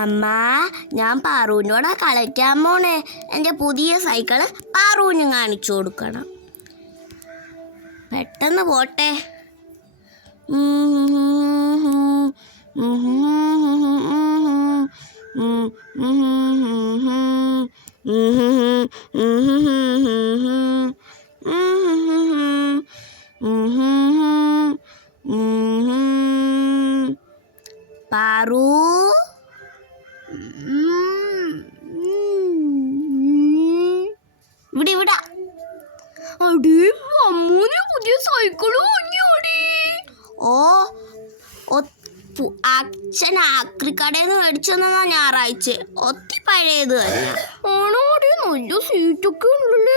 അമ്മ, ഞാൻ പാറുവിനോടാ കളിക്കാൻ പോണേ. എൻ്റെ പുതിയ സൈക്കിള് പാറുവിന് കാണിച്ചു കൊടുക്കണം. പെട്ടെന്ന് പോട്ടെ. പാറു, ഇവിടെ ഇവിടെ. പുതിയ സൈക്കിള് വാങ്ങിയോടി. അച്ഛൻ ആക്രിക്കടയിൽ നിന്ന് മേടിച്ചു തന്നാ ഞായറാഴ്ച. ഒത്തി പഴയത് തന്നെ. ആണോടി? നല്ല സീറ്റൊക്കെ ഉണ്ടല്ലേ.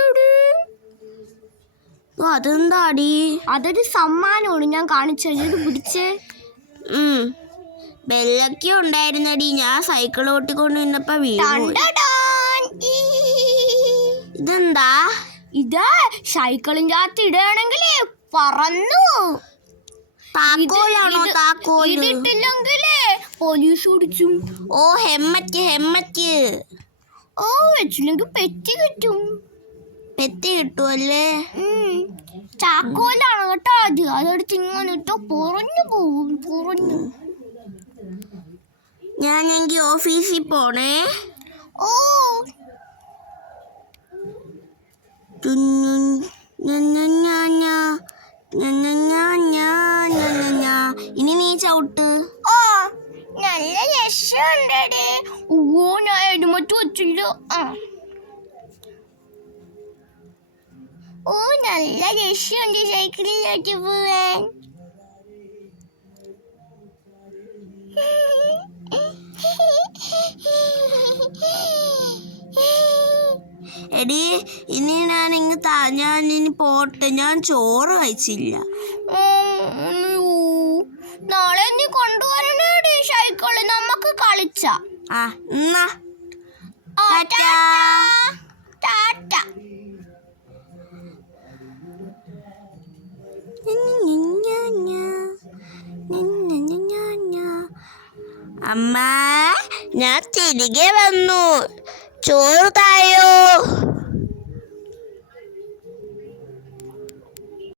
അതെന്താടി? അതൊരു സമ്മാനമാണ്, ഞാൻ കാണിച്ചത്. പിടിച്ചേ. ബെല്ലൊക്കെ ഉണ്ടായിരുന്നടി. ഞാൻ സൈക്കിൾ ഓട്ടിക്കൊണ്ട് നിന്നപ്പോ വീണു. ഇതെന്താ? ഇത് സൈക്കിളിൻ്റെ അകത്ത് ഇടുകയാണെങ്കിലേ പറന്നു. താക്കോലാണോ? താക്കോല് ഇതിട്ടില്ലെങ്കിലേ പോലീസ് ഓടിച്ചും. ഹെമ്മറ്റ്. വെച്ചില്ലെങ്കിൽ പെറ്റി കിട്ടും. പെറ്റി കിട്ടുമല്ലേ? താക്കോലാണ് കേട്ടോ അത്. അതെടുത്ത് ഇങ്ങനെ ഇട്ടോ പുറഞ്ഞു പോകും. പുറഞ്ഞു. ഞാനെങ്കിൽ ഓഫീസിൽ പോണേ. ഇനി നീ ചവിട്ട്. നല്ല രസമുണ്ടേ. ഞാൻ എരുമറ്റ് വച്ചില്ല. നല്ല രസമുണ്ട് സൈക്കിളിലോട്ട് പോവാൻ. എടി, ഇനി ഞാൻ ഇനി പോട്ടെ. ഞാൻ ചോറ് കഴിച്ചില്ല. നാളെ നീ കൊണ്ടുവരണേടി സൈക്കിള്. നമുക്ക് കളിച്ച. എന്നാ ടാറ്റ. അമ്മ, ഞാൻ തിരികെ വന്നു. ചോറ് തായോ?